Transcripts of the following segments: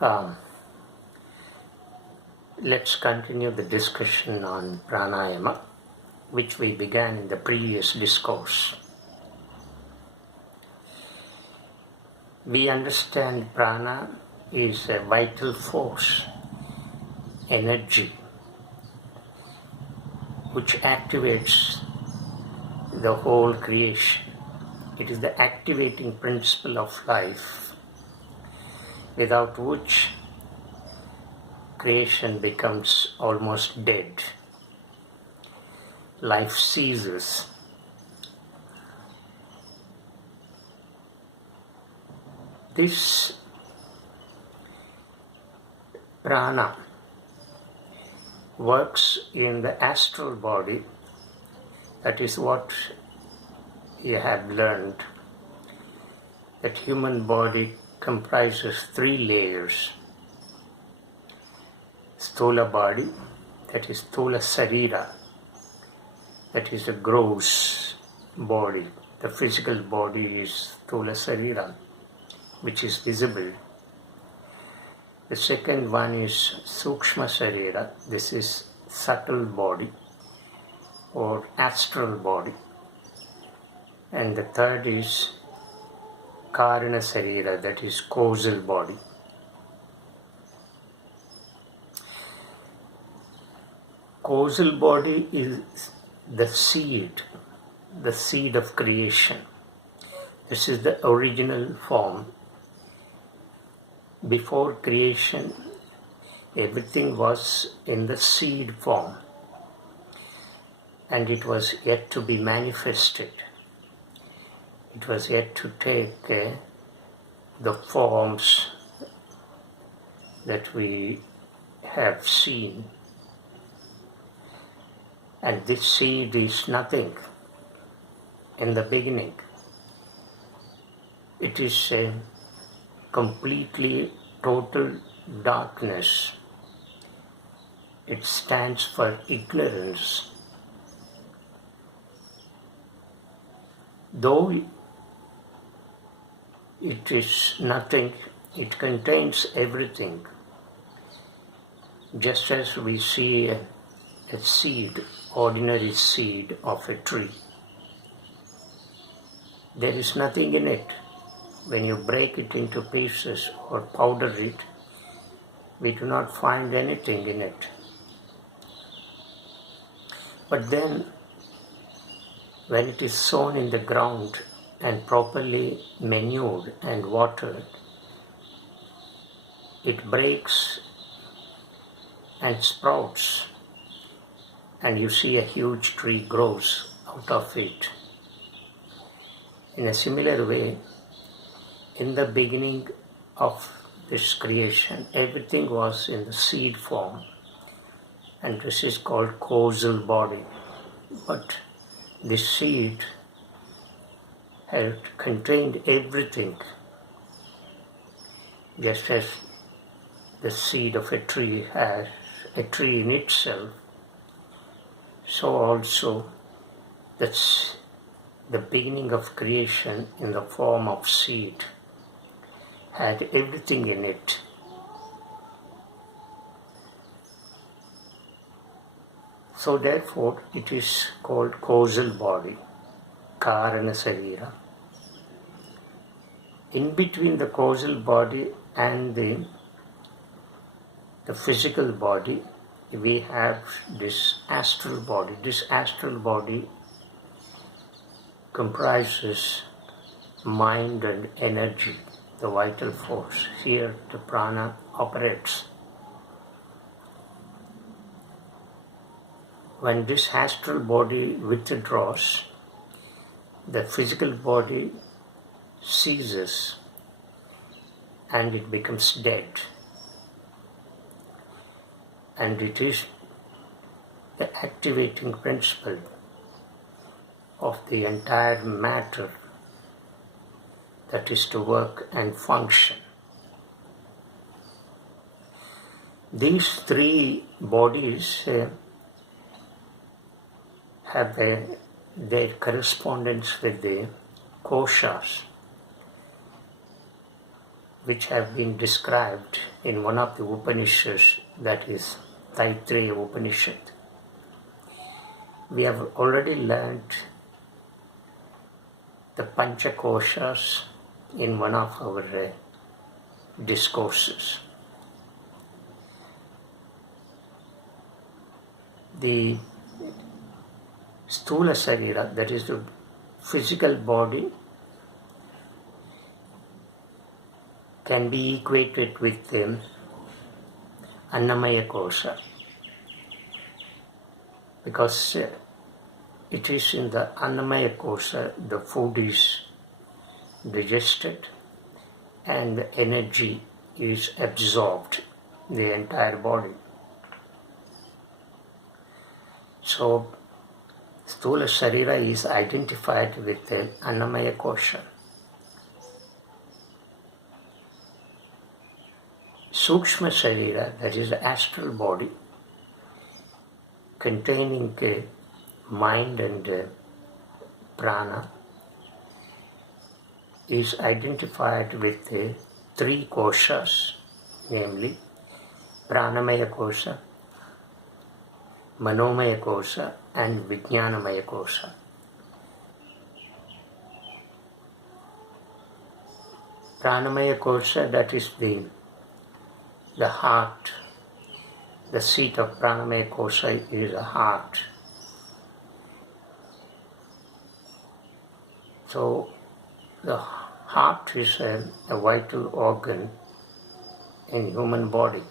Um, let's continue the discussion on Pranayama, which we began in the previous discourse. We understand prana is a vital force, energy, which activates the whole creation. It is the activating principle of life, without which creation becomes almost dead. Life ceases. This prana works in the astral body. That is what you have learned, that human body comprises 3 layers. Sthula body, that is Sthula Sarira, that is a gross body. The physical body is Sthula Sarira, which is visible. The second one is Sukshma Sarira, this is subtle body or astral body. And the third is Karana Sarira, that is causal body. Causal body is the seed of creation. This is the original form. Before creation, everything was in the seed form, and it was yet to be manifested. It was yet to take the forms that we have seen. And this seed is nothing in the beginning. It is a completely total darkness. It stands for ignorance. Though it is nothing, it contains everything. Just as we see a seed, ordinary seed of a tree, there is nothing in it. When you break it into pieces or powder it, we do not find anything in it. But then, when it is sown in the ground and properly manured and watered, it breaks and sprouts, and you see a huge tree grows out of it. In a similar way, in the beginning of this creation, everything was in the seed form, and this is called causal body. But this seed had contained everything, just as the seed of a tree has a tree in itself. So also that's the beginning of creation in the form of seed had everything in it. So therefore it is called causal body, Karana Sarira. In between the causal body and the physical body, we have this astral body. This astral body comprises mind and energy, the vital force. Here the prana operates. When this astral body withdraws, the physical body ceases and it becomes dead. And it is the activating principle of the entire matter that is to work and function. These 3 bodies have their correspondence with the koshas, which have been described in one of the Upanishads, that is Taittiriya Upanishad. We have already learned the Panchakoshas in one of our discourses. The Sthula Sarira, that is the physical body, can be equated with the Annamaya Kosha, because it is in the Annamaya Kosha the food is digested and the energy is absorbed in the entire body. So Sthula Sarira is identified with the Annamaya Kosha. Sukshma Sarira, that is the astral body, containing mind and prana, is identified with the three koshas, namely Pranamaya Kosha, Manomaya Kosha and Vijnanamaya Kosha. Pranamaya Kosha, that is the heart. The seat of Pranamaya Kosha is the heart. So the heart is a vital organ in human body.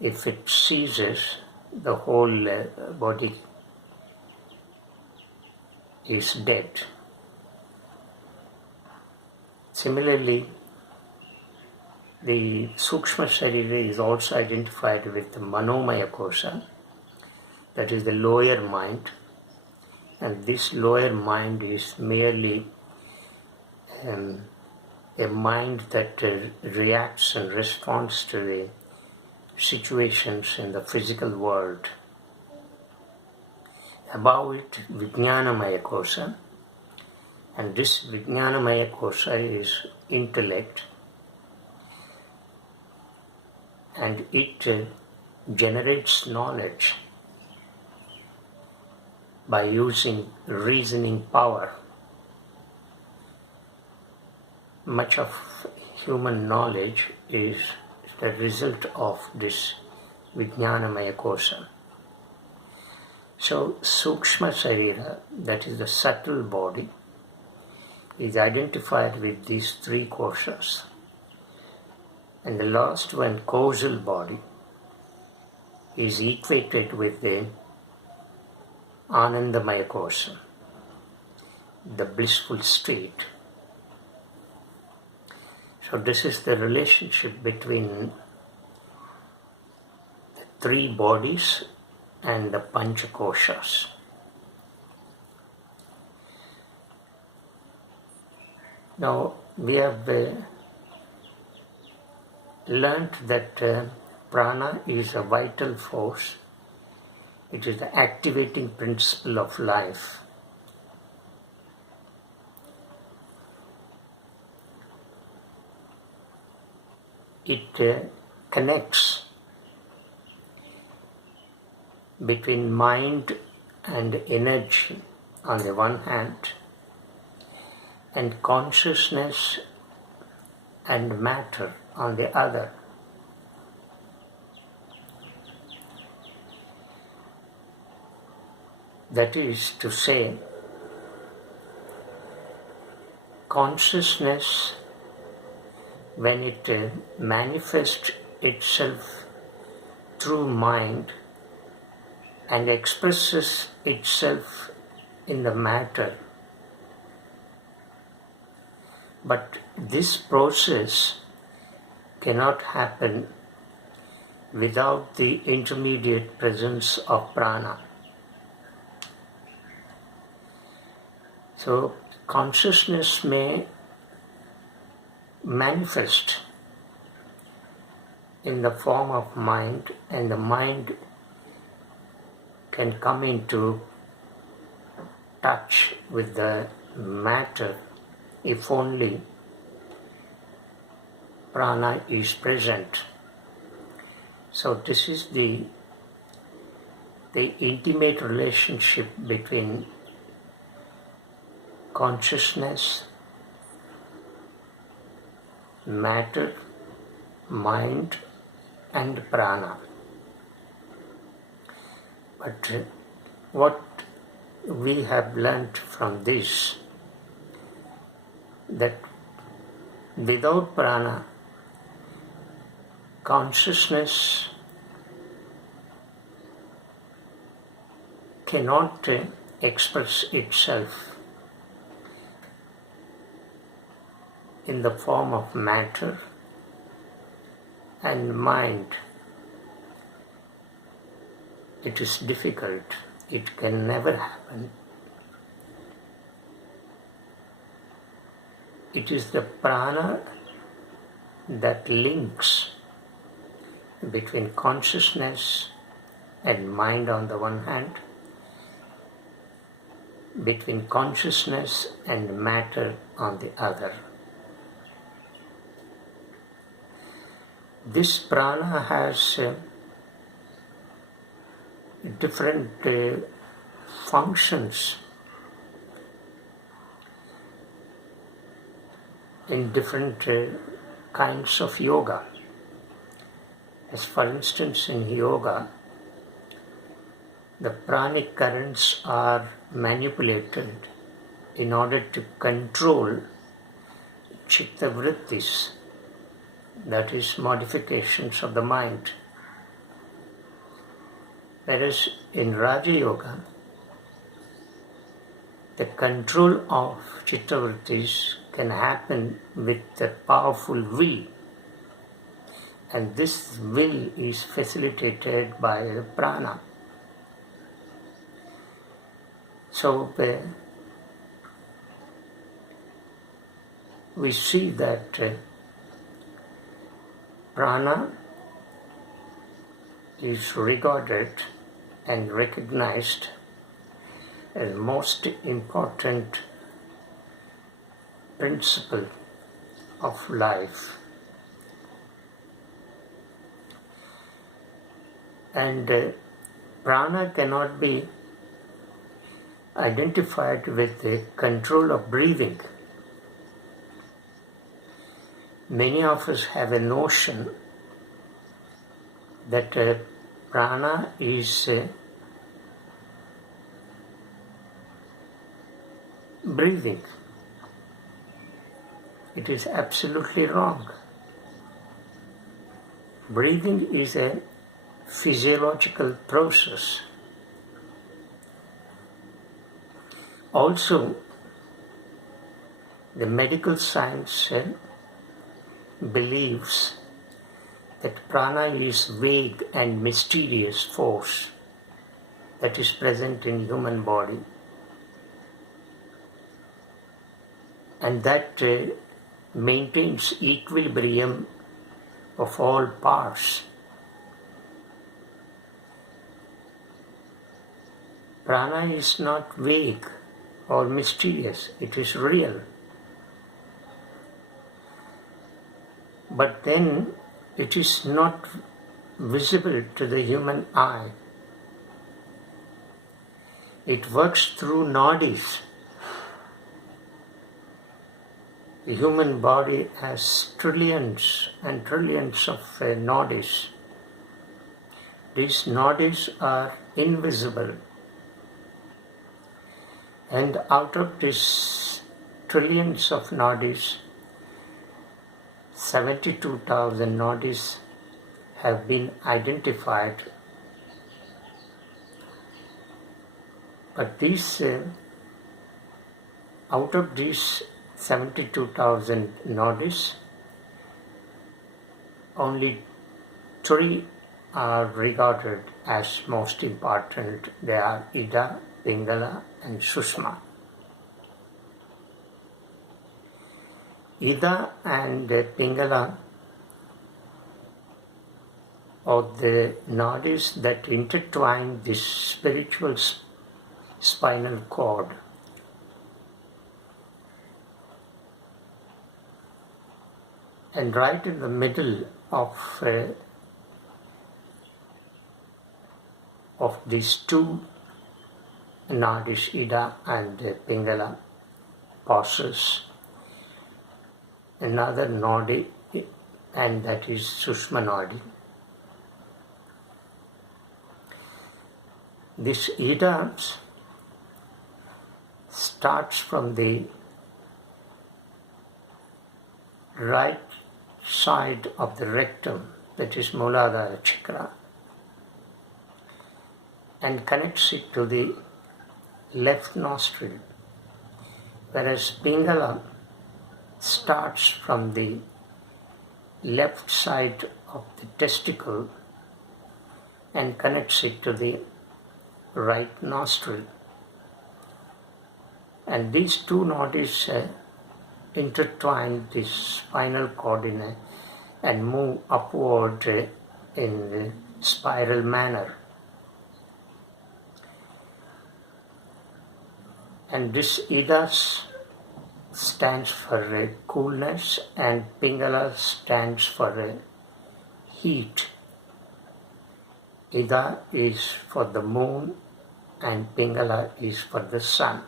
If it ceases, the whole body is dead. Similarly, the Sukshma Sarira is also identified with the Manomaya Kosha, that is the lower mind, and this lower mind is merely a mind that reacts and responds to the situations in the physical world. Above it, Vijnanamaya Kosha, and this Vijnanamaya Kosha is intellect, and it generates knowledge by using reasoning power. Much of human knowledge is the result of this Vijnanamaya Kosha. So Sukshma Sarira, that is the subtle body, is identified with these three koshas. And the last one, causal body, is equated with the Anandamaya Kosha, the blissful state. So this is the relationship between the three bodies and the Panchakoshas. Now we have learnt that prana is a vital force. It is the activating principle of life. It connects between mind and energy on the one hand, and consciousness and matter on the other. That is to say, consciousness, when it manifests itself through mind and expresses itself in the matter, but this process cannot happen without the intermediate presence of prana. So consciousness may manifest in the form of mind, and the mind can come into touch with the matter if only prana is present. So this is the intimate relationship between consciousness, matter, mind and prana. But what we have learnt from this, that without prana, consciousness cannot express itself in the form of matter and mind. It is difficult. It can never happen. It is the prana that links between consciousness and mind on the one hand, between consciousness and matter on the other. This prana has different functions in different kinds of yoga. As for instance, in yoga, the pranic currents are manipulated in order to control chitta vrittis, that is, modifications of the mind. Whereas in Raja Yoga, the control of chitta vrittis can happen with a powerful will, and this will is facilitated by the prana. So we see that prana is regarded and recognized as most important principle of life. And prana cannot be identified with the control of breathing. Many of us have a notion that prana is breathing. It is absolutely wrong. Breathing is a physiological process. Also, the medical science believes that prana is vague and mysterious force that is present in human body, and that maintains equilibrium of all parts. Prana is not vague or mysterious, it is real. But then it is not visible to the human eye. It works through nadis. The human body has trillions and trillions of nadis. These nadis are invisible. And out of these trillions of nadis, 72,000 nadis have been identified. But these, out of these 72,000 nadis, only 3 are regarded as most important. They are Ida, Pingala and Sushma. Ida and Pingala are the nadis that intertwine this spiritual spinal cord. And right in the middle of these two nadis, Ida and Pingala, passes another nadi, and that is Sushma nadi. This Ida starts from the right side of the rectum, that is Muladhara chakra, and connects it to the left nostril, whereas Pingala starts from the left side of the testicle and connects it to the right nostril. And these two nadis intertwine the spinal cord and move upward in the spiral manner. And this Ida stands for coolness and Pingala stands for heat. Ida is for the moon and Pingala is for the sun.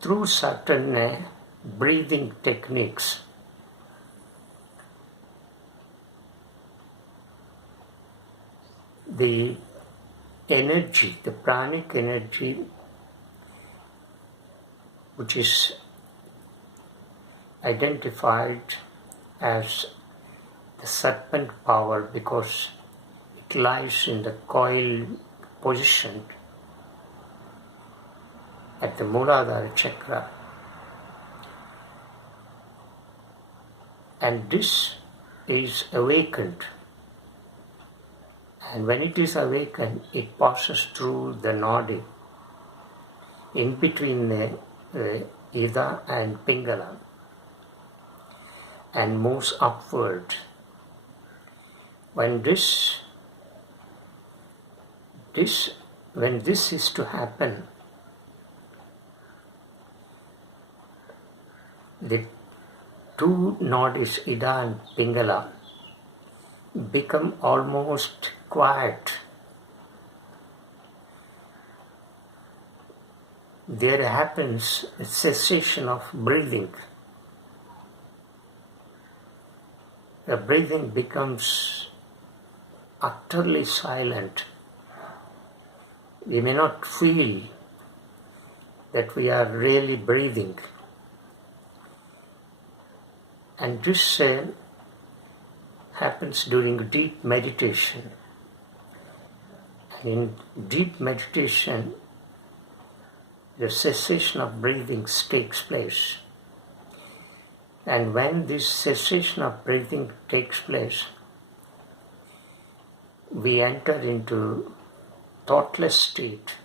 Through certain breathing techniques, the energy, the pranic energy, which is identified as the serpent power because it lies in the coil position at the Muladhara chakra. And this is awakened. And when it is awakened, it passes through the nadi in between the Ida and Pingala and moves upward. When this is to happen, the two nadis, Ida and Pingala, become almost quiet. There happens a cessation of breathing. The breathing becomes utterly silent. We may not feel that we are really breathing. And this happens during deep meditation. And in deep meditation, the cessation of breathing takes place. And when this cessation of breathing takes place, we enter into thoughtless state.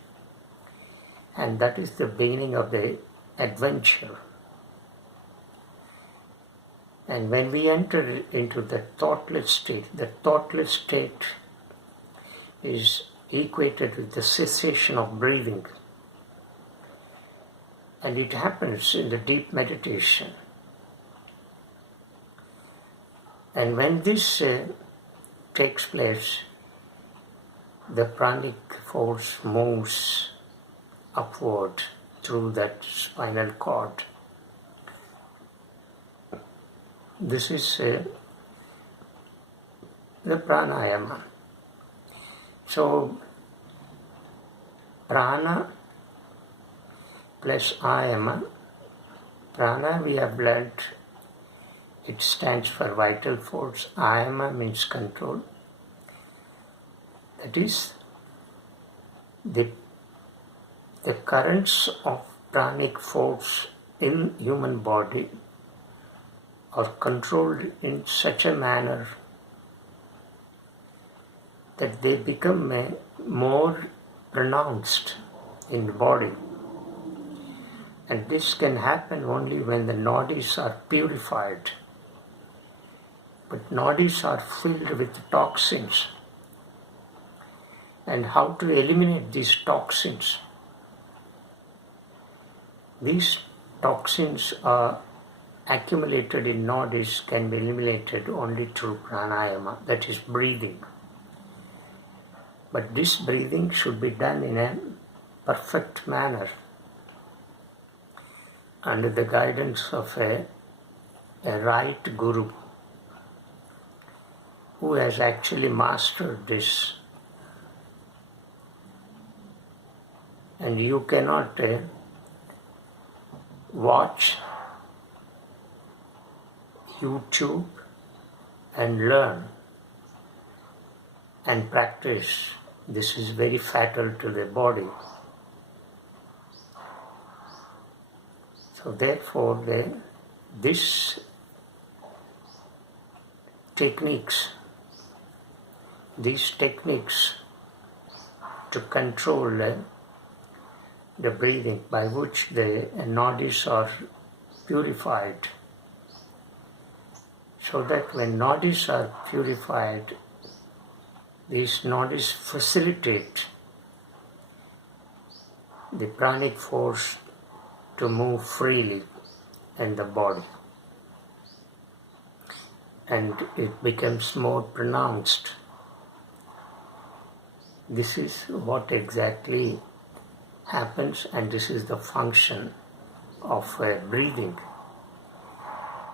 And that is the beginning of the adventure. And when we enter into the thoughtless state is equated with the cessation of breathing. And it happens in the deep meditation. And when this takes place, the pranic force moves upward through that spinal cord. This is the pranayama. So, prana plus ayama. Prana we have learnt, it stands for vital force. Ayama means control. That is, the currents of pranic force in human body are controlled in such a manner that they become more pronounced in the body. And this can happen only when the nadis are purified. But nadis are filled with toxins. And how to eliminate these toxins? these toxins are accumulated in nadis can be eliminated only through pranayama, that is breathing. But this breathing should be done in a perfect manner under the guidance of a right guru who has actually mastered this. And you cannot watch YouTube and learn and practice. This is very fatal to the body. So therefore, these techniques to control the breathing, by which the nadis are purified, so that when nadis are purified, these nadis facilitate the pranic force to move freely in the body, and it becomes more pronounced. This is what exactly happens, and this is the function of breathing,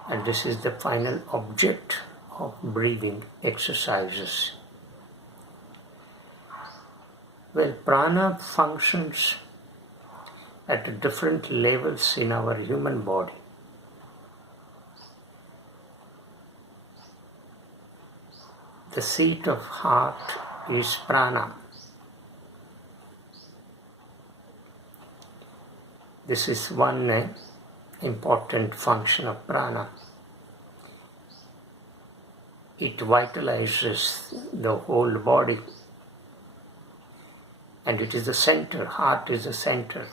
and this is the final object of breathing exercises. Well, prana functions at different levels in our human body. The seat of heart is prana. This is one important function of prana. It vitalizes the whole body, and it is the center. Heart is the center.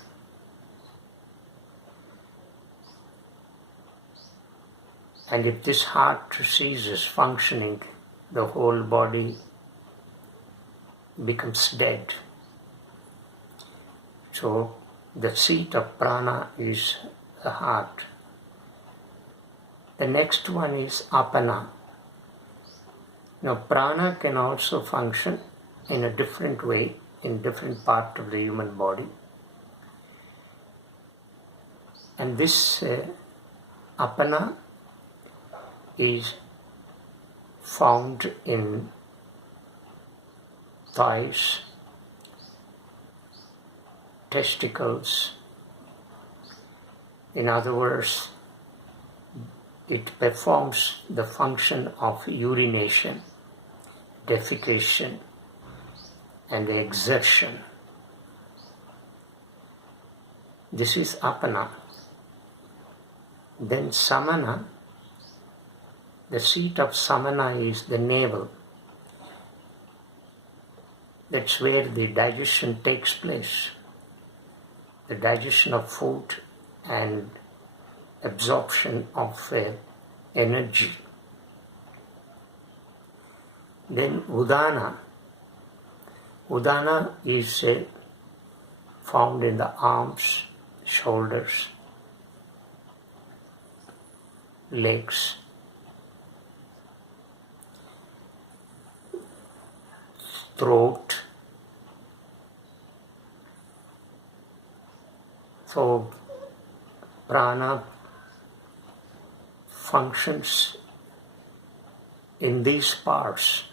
And if this heart ceases functioning, the whole body becomes dead. So the seat of prana is the heart. The next one is apana. Now prana can also function in a different way in different part of the human body. And this apana is found in thighs, testicles. In other words, it performs the function of urination, defecation, and exertion. This is apana. Then samana. The seat of samana is the navel. That's where the digestion takes place. The digestion of food and absorption of energy. Then udana. Udana is found in the arms, shoulders, legs, throat. So prana functions in these parts.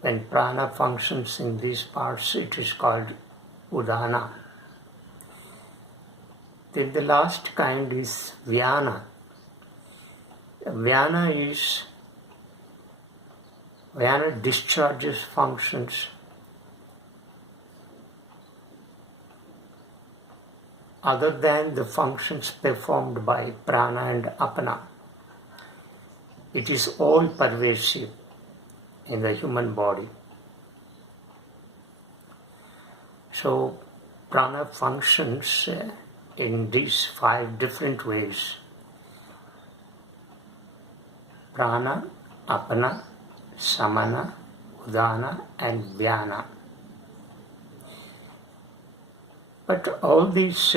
When prana functions in these parts, it is called udana. Then the last kind is vyana. Vyana discharges functions other than the functions performed by prana and apana. It is all pervasive in the human body. So prana functions in these 5 different ways: prana, apana, samana, udana, and vyana. But all these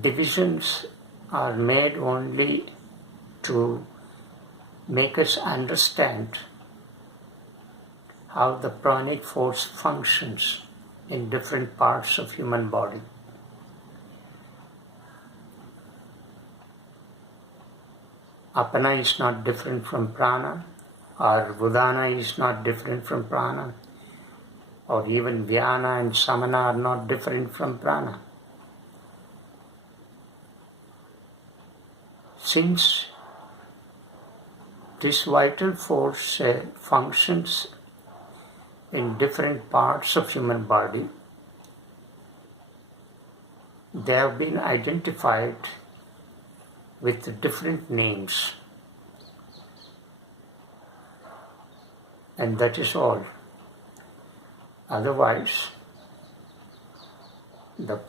divisions are made only to make us understand how the pranic force functions in different parts of human body. Apana is not different from prana, or Udana is not different from prana, or even Vyana and Samana are not different from prana. Since this vital force functions in different parts of human body, they have been identified with different names, and that is all. Otherwise, the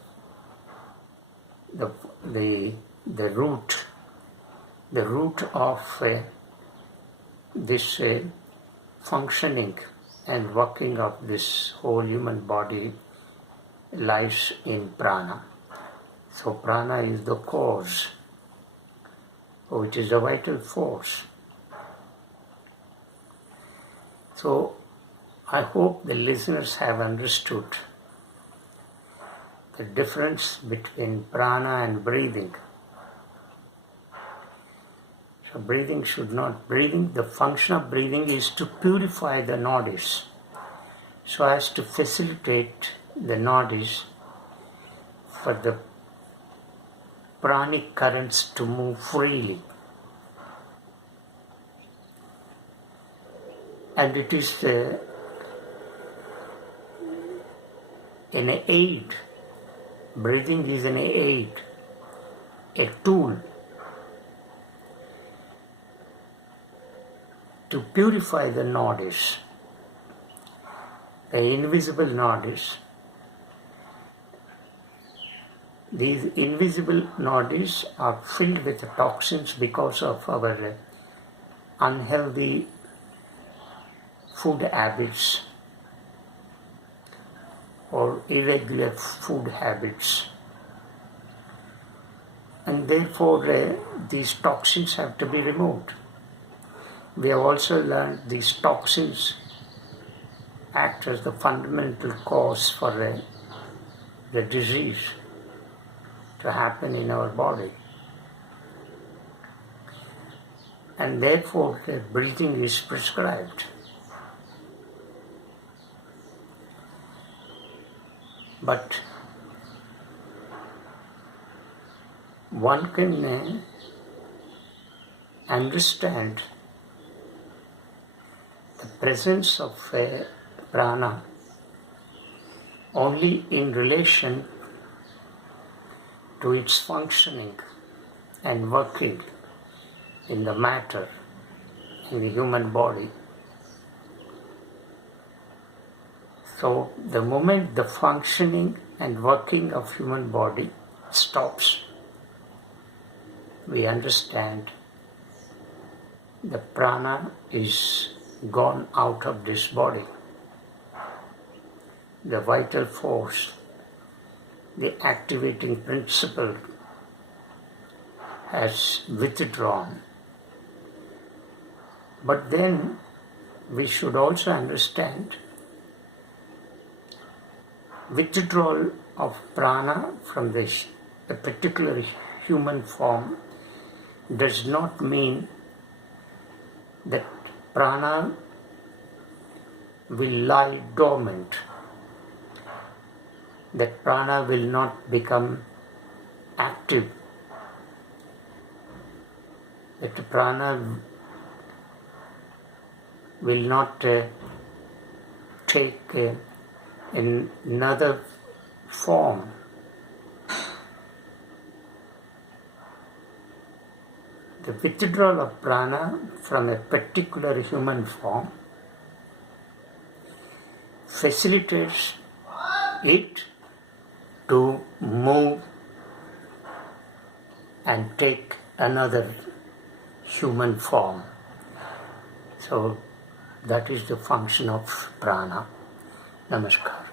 root of this functioning and working of this whole human body lies in prana. So prana is the cause, which is a vital force. So I hope the listeners have understood the difference between prana and breathing. So the function of breathing is to purify the nadis so as to facilitate the nadis for the pranic currents to move freely. And it is an aid. Breathing is an aid, a tool to purify the nadis, the invisible nadis. These invisible nadis are filled with toxins because of our unhealthy food habits or irregular food habits. And therefore these toxins have to be removed. We have also learned these toxins act as the fundamental cause for the disease to happen in our body. And therefore breathing is prescribed. But one can understand the presence of prana only in relation to its functioning and working in the matter, in the human body. So the moment the functioning and working of human body stops, we understand the prana is gone out of this body. The vital force, the activating principle has withdrawn. But then we should also understand withdrawal of prana from a particular human form does not mean that prana will lie dormant, that prana will not become active, that prana will not take another form. The withdrawal of prana from a particular human form facilitates it to move and take another human form. So that is the function of prana. Namaskar.